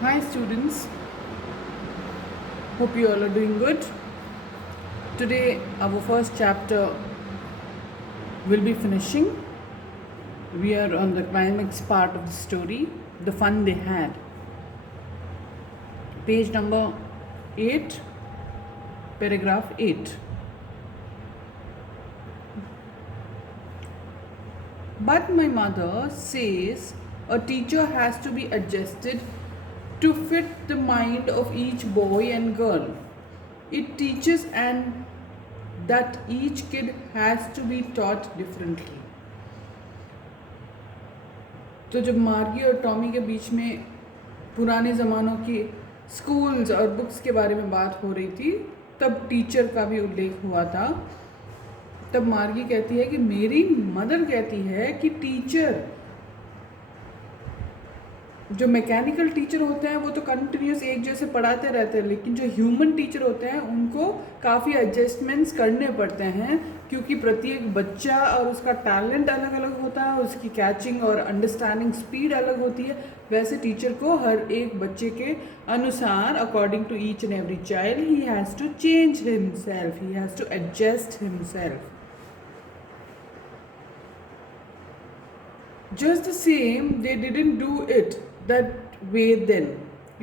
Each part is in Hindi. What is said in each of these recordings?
Hi students, hope you all are doing good. Today our first chapter will be finishing. We are on the climax part of the story, the fun they had. Page number 8, paragraph 8. But my mother says a teacher has to be adjusted to fit the mind of each boy and girl. It teaches and that each kid has to be taught differently. तो जब मार्गी और टॉमी के बीच में पुराने ज़मानों की स्कूल्स और बुक्स के बारे में बात हो रही थी, तब टीचर का भी उल्लेख हुआ था. तब मार्गी कहती है कि मेरी मदर कहती है कि टीचर, जो मैकेनिकल टीचर होते हैं वो तो कंटिन्यूस एक जैसे पढ़ाते रहते हैं, लेकिन जो ह्यूमन टीचर होते हैं उनको काफ़ी एडजस्टमेंट्स करने पड़ते हैं, क्योंकि प्रत्येक बच्चा और उसका टैलेंट अलग अलग होता है, उसकी कैचिंग और अंडरस्टैंडिंग स्पीड अलग होती है. वैसे टीचर को हर एक बच्चे के अनुसार, according to each and every child, he has to change himself, he has to adjust himself. Just the same, they didn't do it that way then.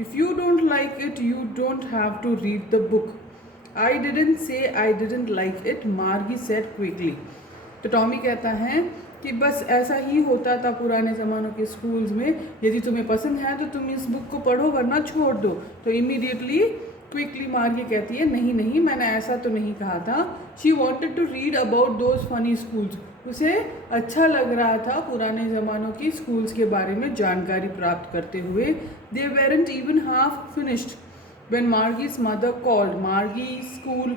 If you don't like it, you don't have to read the book. I didn't say I didn't like it, Margie said quickly. तो टॉमी कहता है कि बस ऐसा ही होता था पुराने ज़मानों के स्कूल्स में, यदि तुम्हें पसंद है तो तुम इस बुक को पढ़ो, वरना छोड़ दो. तो इमीडिएटली क्विकली मार्गी कहती है, नहीं नहीं, मैंने ऐसा तो नहीं कहा था. She wanted to read about those funny schools. उसे अच्छा लग रहा था पुराने ज़मानों की स्कूल्स के बारे में जानकारी प्राप्त करते हुए. They weren't even half finished when Margie's mother called. Margie school,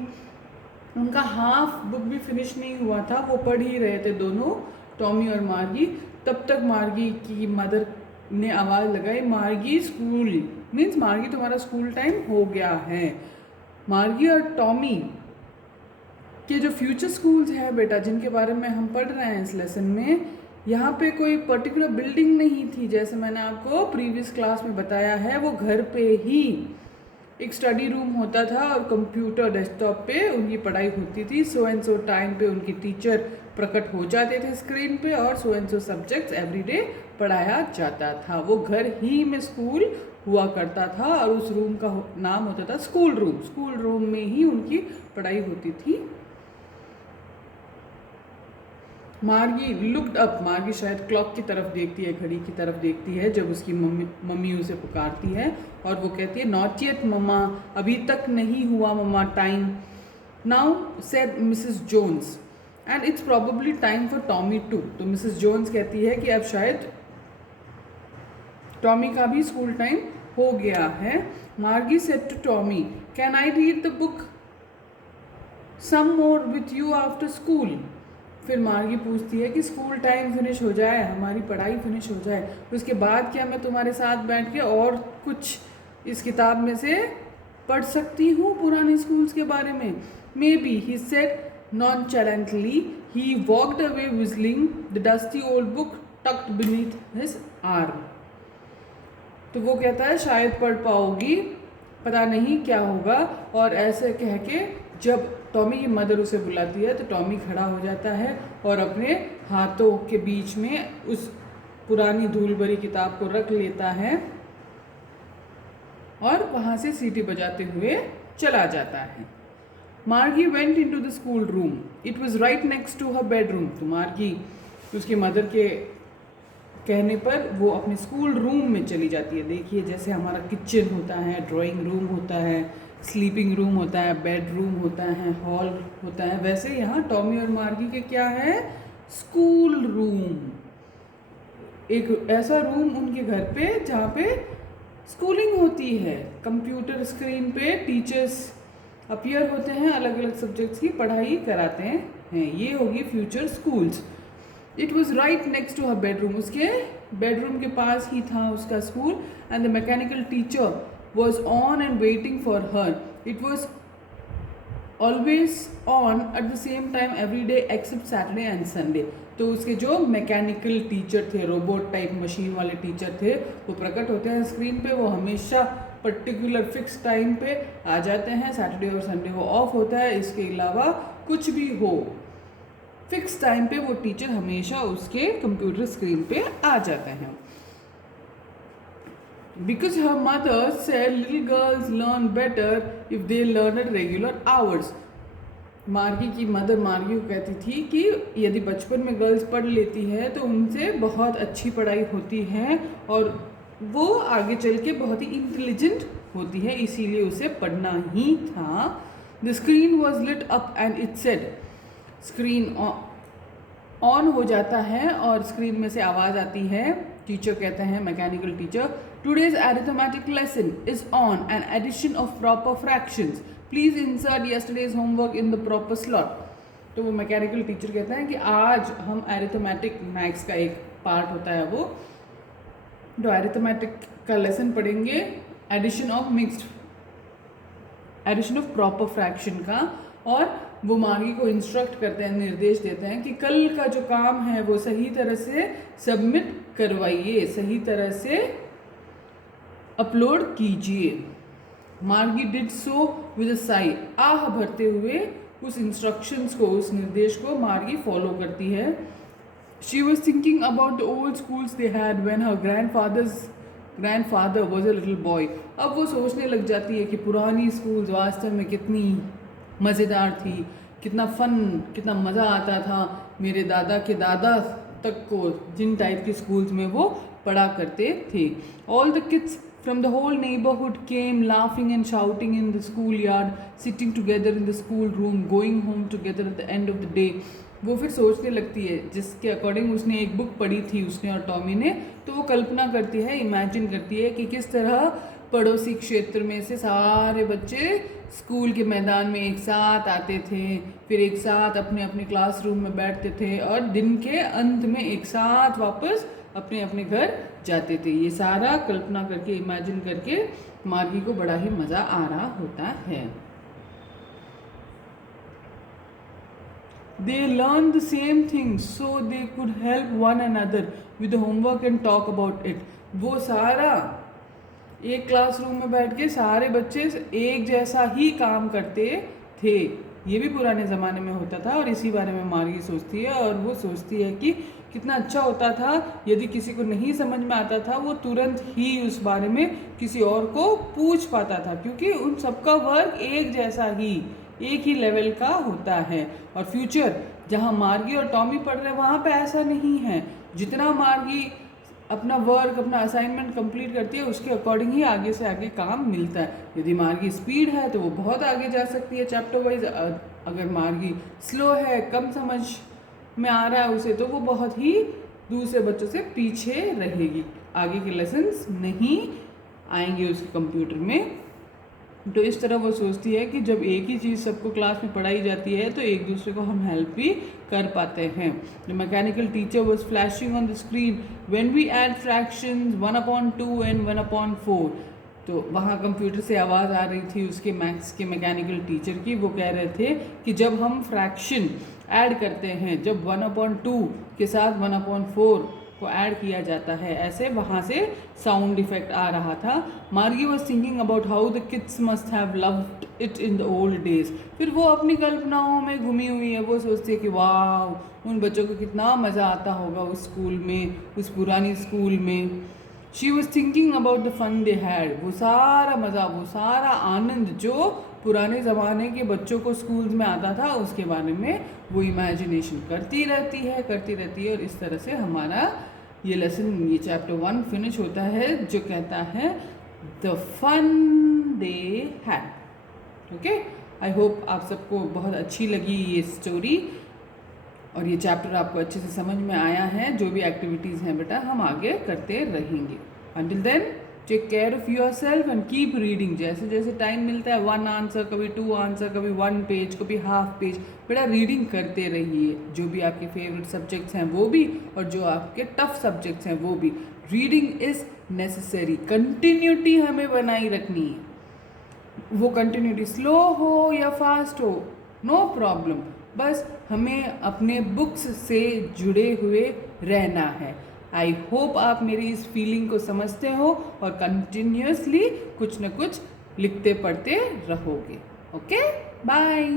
उनका हाफ बुक भी फिनिश नहीं हुआ था, वो पढ़ ही रहे थे दोनों, टॉमी और मार्गी. तब तक मार्गी की मदर ने आवाज़ लगाई, मार्गी स्कूल मीन्स मार्गी तुम्हारा स्कूल टाइम हो गया है. मार्गी और टॉमी के जो फ्यूचर स्कूल्स हैं बेटा, जिनके बारे में हम पढ़ रहे हैं इस लेसन में, यहाँ पे कोई पर्टिकुलर बिल्डिंग नहीं थी. जैसे मैंने आपको प्रीवियस क्लास में बताया है, वो घर पे ही एक स्टडी रूम होता था और कंप्यूटर डेस्कटॉप पे उनकी पढ़ाई होती थी. सो एंड सो टाइम पे उनकी टीचर प्रकट हो जाते थे स्क्रीन पे, और so and so subjects everyday पढ़ाया जाता था. वो घर ही में स्कूल हुआ करता था और उस रूम का नाम होता था स्कूल रूम. स्कूल रूम में ही उनकी पढ़ाई होती थी. मार्गी लुक्ड अप. मार्गी शायद क्लॉक की तरफ देखती है, घड़ी की तरफ देखती है, जब उसकी मम्मी उसे पुकारती है और वो कहती है, नॉट येट मम्मा, अभी तक नहीं हुआ mamma time. Now said Mrs Jones, and it's probably time for Tommy too. तो मिसेस जोन्स कहती है कि अब शायद टॉमी का भी स्कूल टाइम हो गया है. Margie said to Tommy, can I read the book some more with you after school. फिर मार्गी पूछती है कि स्कूल टाइम फिनिश हो जाए, हमारी पढ़ाई फिनिश हो जाए, उसके बाद क्या मैं तुम्हारे साथ बैठ के और कुछ इस किताब में से पढ़ सकती हूँ पुराने स्कूल्स के बारे में. Maybe, he said nonchalantly. He walked away whistling, the dusty old book tucked beneath his arm. तो वो कहता है शायद पढ़ पाओगी, पता नहीं क्या होगा. और ऐसे कह के जब टॉमी की मदर उसे बुलाती है तो टॉमी खड़ा हो जाता है और अपने हाथों के बीच में उस पुरानी धूल भरी किताब को रख लेता है और वहाँ से सीटी बजाते हुए चला जाता है. Margie went into the school room. It was right next to her bedroom. तो मार्गी उसकी मदर के कहने पर वो अपने स्कूल रूम में चली जाती है. देखिए, जैसे हमारा किचन होता है, ड्राइंग रूम होता है, स्लीपिंग रूम होता है, बेडरूम होता है, हॉल होता है, वैसे यहाँ टॉमी और मार्गी के क्या है, स्कूल रूम. एक ऐसा रूम उनके घर पे जहाँ पे स्कूलिंग होती है. कंप्यूटर स्क्रीन पे टीचर्स अपीयर होते हैं, अलग अलग सब्जेक्ट्स की पढ़ाई कराते हैं. ये होगी future schools. It was right next to her bedroom. उसके बेडरूम के पास ही था उसका school. And the mechanical teacher was on and waiting for her. It was always on at the same time every day except Saturday and Sunday. तो उसके जो मैकेनिकल टीचर थे, रोबोट टाइप मशीन वाले टीचर थे, वो प्रकट होते हैं स्क्रीन पे। वो हमेशा पर्टिकुलर फिक्स टाइम पे आ जाते हैं, सैटरडे और संडे वो ऑफ होता है। इसके अलावा कुछ भी हो, फिक्स टाइम पे वो टीचर हमेशा उसके कंप्यूटर स्क्रीन पे आ जाते हैं। Because her mother said little girls learn better if they learn at regular hours. मार्गी की मदर मार्गी को कहती थी कि यदि बचपन में गर्ल्स पढ़ लेती है तो उनसे बहुत अच्छी पढ़ाई होती है और वो आगे चल के बहुत ही इंटेलिजेंट होती है, इसीलिए उसे पढ़ना ही था। The screen was lit up and it said, screen on हो जाता है और स्क्रीन में से आवाज़ आती है। टीचर कहते हैं, mechanical teacher, today's arithmetic lesson is on an addition of proper fractions, please insert yesterday's homework in the proper slot. तो वो मैकेनिकल टीचर कहते हैं कि आज हम अरिथमेटिक, मैथ्स का एक पार्ट होता है वो, तो अरिथमेटिक का लेसन पढ़ेंगे, addition of mixed, addition of proper fraction का। और वो मार्गी को इंस्ट्रक्ट करते हैं, निर्देश देते हैं कि कल का जो काम है वो सही तरह से सबमिट करवाइए, सही तरह से अपलोड कीजिए। Margie did so with a sigh, आह भरते हुए उस इंस्ट्रक्शंस को, उस निर्देश को मार्गी फॉलो करती है। She was thinking about the old schools they had when her grandfather was a little boy. अब वो सोचने लग जाती है कि पुरानी स्कूल्स वास्तव में कितनी मज़ेदार थी, कितना फ़न, कितना मज़ा आता था मेरे दादा के दादा तक को, जिन टाइप के स्कूल्स में वो पढ़ा करते थे। All the kids from the whole neighborhood came laughing and shouting in the schoolyard, sitting together in the school room, going home together at the end of the day. वो फिर सोचने लगती है, जिसके अकॉर्डिंग उसने एक बुक पढ़ी थी उसने और टॉमी ने, तो वो कल्पना करती है, इमेजिन करती है कि किस तरह पड़ोसी क्षेत्र में से सारे बच्चे स्कूल के मैदान में एक साथ आते थे, फिर एक साथ अपने अपने क्लासरूम में बैठते थे और दिन के अंत में एक साथ वापस अपने अपने घर जाते थे। ये सारा कल्पना करके, इमेजिन करके मार्गी को बड़ा ही मज़ा आ रहा होता है। They learned the same things so they could help one another with the homework and talk about it. वो सारा एक क्लासरूम में बैठ के सारे बच्चे एक जैसा ही काम करते थे। ये भी पुराने ज़माने में होता था और इसी बारे में मार्गी सोचती है। और वो सोचती है कि कितना अच्छा होता था यदि किसी को नहीं समझ में आता था वो तुरंत ही उस बारे में किसी और को पूछ पाता था, क्योंकि उन सबका वर्क एक जैसा ही, एक ही लेवल का होता है। और फ्यूचर जहाँ मार्गी और टॉमी पढ़ रहे हैं वहाँ पे ऐसा नहीं है। जितना मार्गी अपना वर्क, अपना असाइनमेंट कंप्लीट करती है उसके अकॉर्डिंग ही आगे से आगे काम मिलता है। यदि मार्गी स्पीड है तो वो बहुत आगे जा सकती है चैप्टर वाइज, अगर मार्गी स्लो है, कम समझ में आ रहा है उसे, तो वो बहुत ही दूसरे बच्चों से पीछे रहेगी, आगे के लेसन्स नहीं आएंगे उसके कंप्यूटर में। तो इस तरह वो सोचती है कि जब एक ही चीज़ सबको क्लास में पढ़ाई जाती है तो एक दूसरे को हम हेल्प भी कर पाते हैं। The mechanical teacher was flashing on the screen, when we add fractions 1/2 and 1/4। तो वहाँ कंप्यूटर से आवाज़ आ रही थी उसके मैथ्स के मैकेनिकल टीचर की। वो कह रहे थे कि जब हम फ्रैक्शन ऐड करते हैं, जब 1/2 के साथ 1/4 को ऐड किया जाता है, ऐसे वहाँ से साउंड इफेक्ट आ रहा था। मार्गी was thinking about how the kids must have loved it in the old days. फिर वो अपनी कल्पनाओं में घूमी हुई है, वो सोचती है कि वाह, उन बच्चों को कितना मज़ा आता होगा उस स्कूल में, उस पुरानी स्कूल में। She was thinking about the fun they had, वो सारा मज़ा, वो सारा आनंद जो पुराने ज़माने के बच्चों को स्कूल्स में आता था उसके बारे में वो इमेजिनेशन करती रहती है। और इस तरह से हमारा ये लेसन, ये चैप्टर 1 फिनिश होता है, जो कहता है the fun they had. Okay, I hope आप सबको बहुत अच्छी लगी ये स्टोरी और ये चैप्टर आपको अच्छे से समझ में आया है। जो भी एक्टिविटीज़ हैं बेटा हम आगे करते रहेंगे। Until then take care of yourself and keep reading. जैसे जैसे टाइम मिलता है 1 आंसर, कभी 2 आंसर, कभी 1 पेज, कभी हाफ पेज, बेटा रीडिंग करते रहिए। जो भी आपके फेवरेट सब्जेक्ट्स हैं वो भी, और जो आपके टफ सब्जेक्ट्स हैं वो भी। रीडिंग इज़ नेसेसरी, कंटिन्यूटी हमें बनाई रखनी है। वो कंटिन्यूटी स्लो हो या फास्ट हो, नो प्रॉब्लम, बस हमें अपने बुक्स से जुड़े हुए रहना है। आई होप आप मेरी इस फीलिंग को समझते हो और कंटिन्यूसली कुछ न कुछ लिखते पढ़ते रहोगे। Okay, bye.